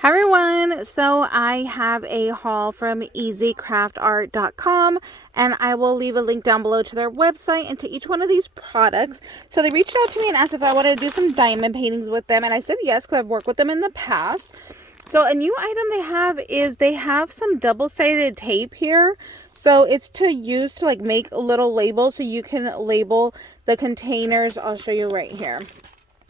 Hi everyone, so I have a haul from easycraftart.com and I will leave a link down below to their website and to each one of these products. So they reached out to me and asked if I wanted to do some diamond paintings with them, and I said yes because I've worked with them in the past. So a new item they have is they have some double-sided tape here. So it's to use to like make little labels so you can label the containers. I'll show you right here.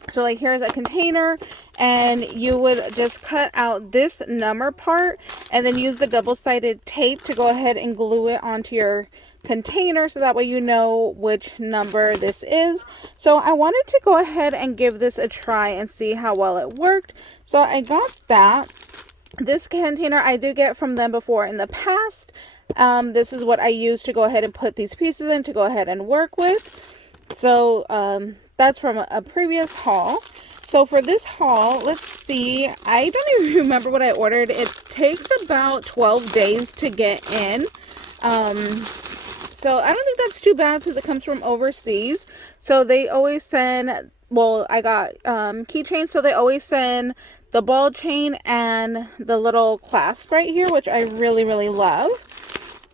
So like here's a container, and you would just cut out this number part and then use the double-sided tape to go ahead and glue it onto your container so that way you know which number this is. So I wanted to go ahead and give this a try and see how well it worked. So I got that. This container I did get from them before in the past. This is what I used to go ahead and put these pieces in to go ahead and work with. So that's from a previous haul. So for this haul, let's see, I don't even remember what I ordered. It takes about 12 days to get in. So I don't think that's too bad since it comes from overseas. So they always send, well, I got keychains, so they always send the ball chain and the little clasp right here, which I really, really love.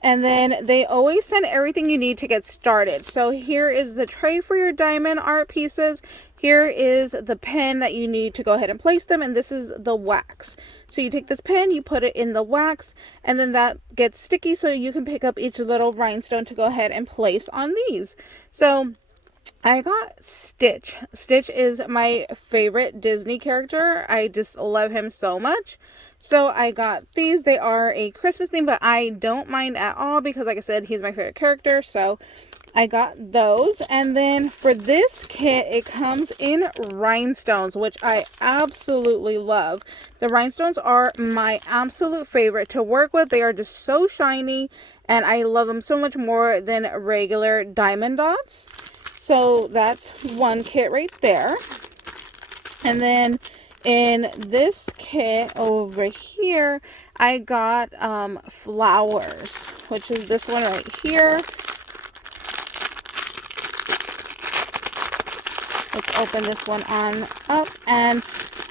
And then they always send everything you need to get started. So here is the tray for your diamond art pieces. Here is the pen that you need to go ahead and place them. And this is the wax. So you take this pen, you put it in the wax, and then that gets sticky so you can pick up each little rhinestone to go ahead and place on these. So I got Stitch. Stitch is my favorite Disney character. I just love him so much. So I got these. They are a Christmas theme, but I don't mind at all because, like I said, he's my favorite character. So I got those. And then for this kit, it comes in rhinestones, which I absolutely love. The rhinestones are my absolute favorite to work with. They are just so shiny, and I love them so much more than regular diamond dots. So that's one kit right there. And then in this kit over here, I got flowers, which is this one right here. Let's open this one on up, and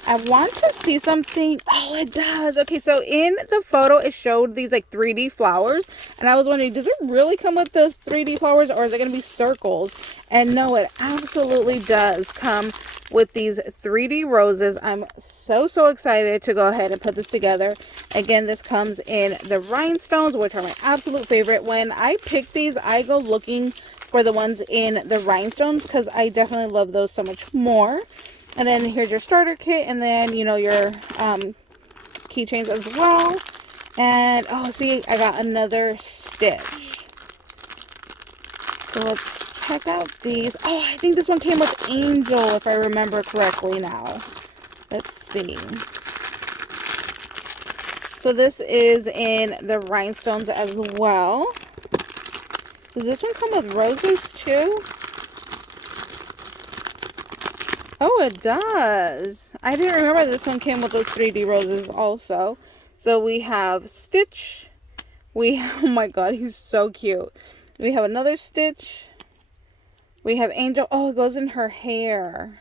I want to see something. Oh, it does. Okay, so in the photo, it showed these like 3D flowers, and I was wondering, does it really come with those 3D flowers, or is it going to be circles? And no, it absolutely does come with these 3D roses. I'm so excited to go ahead and put this together. Again, this comes in the rhinestones, which are my absolute favorite. When I pick these, I go looking for the ones in the rhinestones because I definitely love those so much more. And then here's your starter kit, and then, you know, your keychains as well. And, oh, see, I got another Stitch. So let's check out these. Oh, I think this one came with Angel, if I remember correctly now. Let's see. So this is in the rhinestones as well. Does this one come with roses too? Oh, it does. I didn't remember this one came with those 3D roses also. So we have Stitch. Oh my god, he's so cute. We have another Stitch. We have Angel. Oh, it goes in her hair.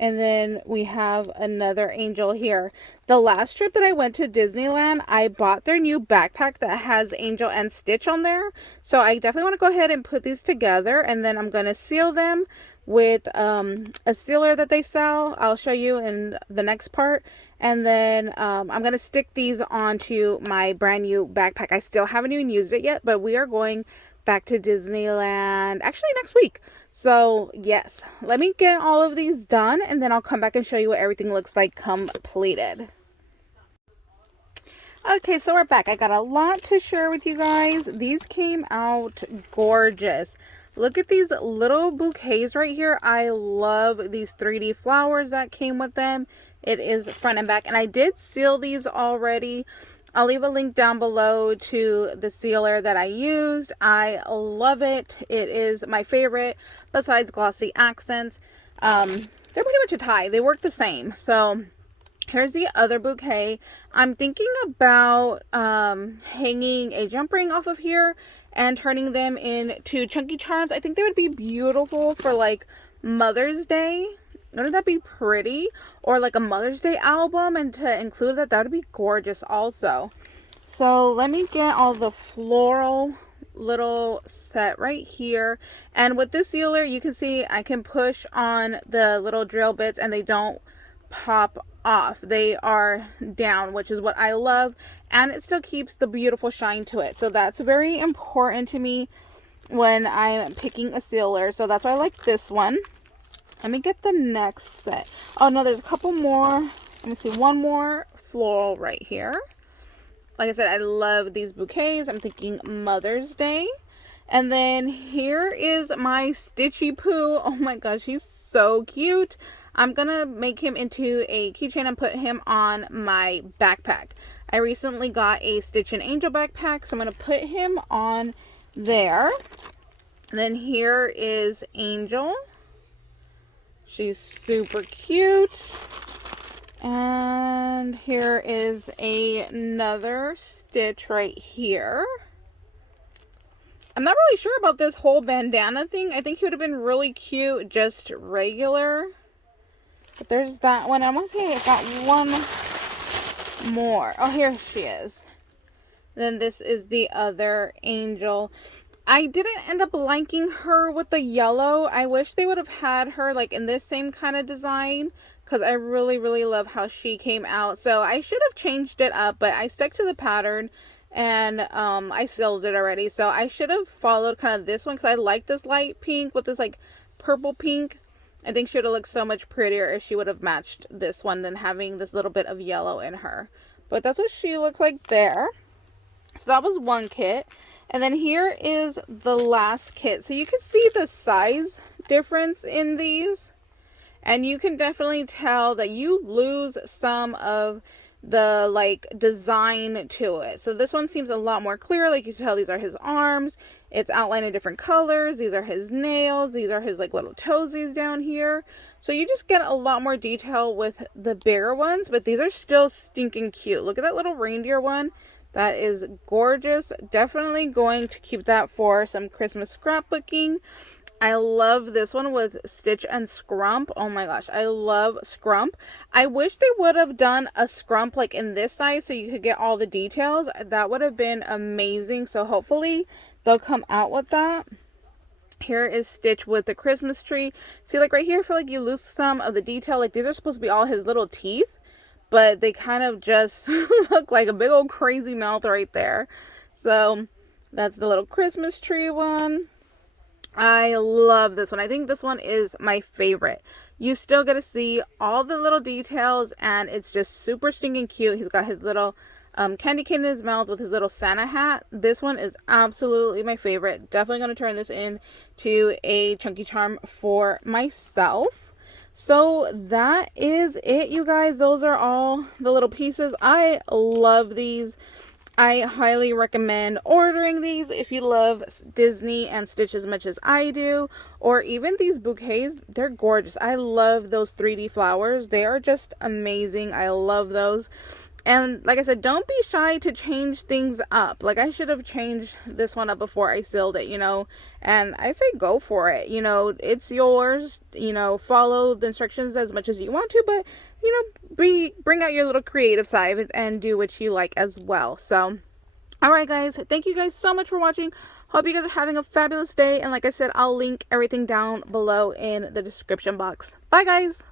And then we have another Angel here. The last trip that I went to Disneyland, I bought their new backpack that has Angel and Stitch on there. So I definitely want to go ahead and put these together. And then I'm going to seal them with a sealer that they sell. I'll show you in the next part. And then I'm going to stick these onto my brand new backpack. I still haven't even used it yet, but we are going back to Disneyland actually next week. So yes, let me get all of these done, and then I'll come back and show you what everything looks like completed. Okay, so we're back. I got a lot to share with you guys. These came out gorgeous. Look at these little bouquets right here. I love these 3D flowers that came with them. It is front and back, and I did seal these already. I'll leave a link down below to the sealer that I used. I love it. It is my favorite besides glossy accents. They're pretty much a tie. They work the same. So here's the other bouquet. I'm thinking about hanging a jump ring off of here and turning them into chunky charms. I think they would be beautiful for like Mother's Day. Wouldn't that be pretty? Or like a Mother's Day album, and to include that, that would be gorgeous also. So let me get all the floral little set right here. And with this sealer, you can see I can push on the little drill bits and they don't pop off. They are down, which is what I love. And it still keeps the beautiful shine to it. So that's very important to me when I'm picking a sealer. So that's why I like this one. Let me get the next set. Oh no, there's a couple more. Let me see, one more floral right here. Like I said, I love these bouquets. I'm thinking Mother's Day. And then here is my Stitchy Poo. Oh my gosh, he's so cute. I'm going to make him into a keychain and put him on my backpack. I recently got a Stitch and Angel backpack, so I'm going to put him on there. And then here is Angel. She's super cute. And here is another Stitch right here. I'm not really sure about this whole bandana thing. I think he would have been really cute just regular. But there's that one. I want to say I got one more. Oh, here she is. Then this is the other Angel. I didn't end up liking her with the yellow. I wish they would have had her like in this same kind of design, because I really, really love how she came out. So I should have changed it up, but I stuck to the pattern and I sealed it already. So I should have followed kind of this one, because I like this light pink with this like purple pink. I think she would have looked so much prettier if she would have matched this one than having this little bit of yellow in her. But that's what she looked like there. So that was one kit. And then here is the last kit. So you can see the size difference in these. And you can definitely tell that you lose some of the like design to it. So this one seems a lot more clear. Like you can tell these are his arms. It's outlined in different colors. These are his nails. These are his like little toesies down here. So you just get a lot more detail with the bigger ones. But these are still stinking cute. Look at that little reindeer one. That is gorgeous. Definitely going to keep that for some Christmas scrapbooking. I love this one with Stitch and Scrump. Oh my gosh, I love Scrump. I wish they would have done a Scrump like in this size so you could get all the details. That would have been amazing. So hopefully they'll come out with that. Here is Stitch with the Christmas tree. See, like right here, I feel like you lose some of the detail. Like these are supposed to be all his little teeth, but they kind of just look like a big old crazy mouth right there. So that's the little Christmas tree one. I love this one. I think this one is my favorite. You still get to see all the little details, and it's just super stinking cute. He's got his little candy cane in his mouth with his little Santa hat. This one is absolutely my favorite. Definitely going to turn this into a chunky charm for myself. So that is it, you guys. Those are all the little pieces. I love these. I highly recommend ordering these if you love Disney and Stitch as much as I do. Or even these bouquets, they're gorgeous. I love those 3D flowers. They are just amazing. I love those. And like I said, don't be shy to change things up. Like I should have changed this one up before I sealed it, you know. And I say go for it. You know, it's yours. You know, follow the instructions as much as you want to. But, you know, bring out your little creative side and do what you like as well. So, alright guys. Thank you guys so much for watching. Hope you guys are having a fabulous day. And like I said, I'll link everything down below in the description box. Bye guys.